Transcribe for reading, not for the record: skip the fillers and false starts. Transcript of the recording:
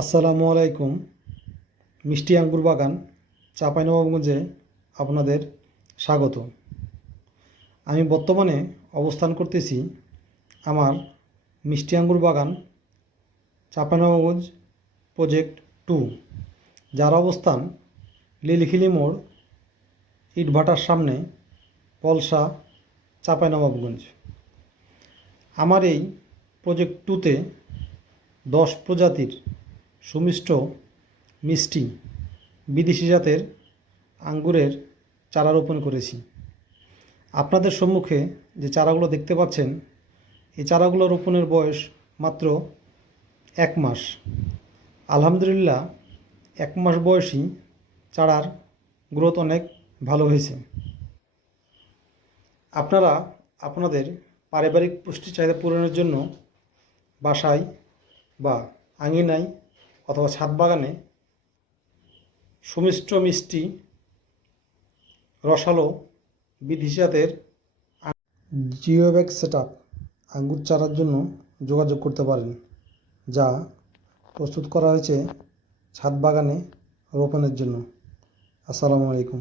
আসসালামু আলাইকুম। মিষ্টি আঙ্গুর বাগান চাঁপাইনবাবগঞ্জে আপনাদের স্বাগত। আমি বর্তমানে অবস্থান করতেছি আমার মিষ্টি আঙ্গুর বাগান চাঁপাইনবাবগঞ্জ প্রজেক্ট 2, যার অবস্থান লিলখিলি মোড়, ইটভাটার সামনে, পলসা, চাঁপাইনবাবগঞ্জ। আমার এই প্রজেক্ট 2তে 10 প্রজাতির সুমিষ্ট মিষ্টি বিদেশি জাতের আঙ্গুরের চারা রোপণ করেছি। আপনাদের সম্মুখে যে চারাগুলো দেখতে পাচ্ছেন, এই চারাগুলো রোপণের বয়স মাত্র 1 মাস। আলহামদুলিল্লাহ, 1 মাস বয়সী চারার গ্রোথ অনেক ভালো হয়েছে। আপনারা আপনাদের পারিবারিক পুষ্টি চাহিদা পূরণের জন্য বাসায় বা আঙিনায় অথবা ছাদ বাগানে সুমিষ্ট মিষ্টি রসালো বিদেশি জাতের জিও ব্যাগ সেটআপ আঙ্গুর চারার জন্য যোগাযোগ করতে পারেন, যা প্রস্তুত করা হয়েছে ছাদ বাগানে রোপণের জন্য। আসসালামু আলাইকুম।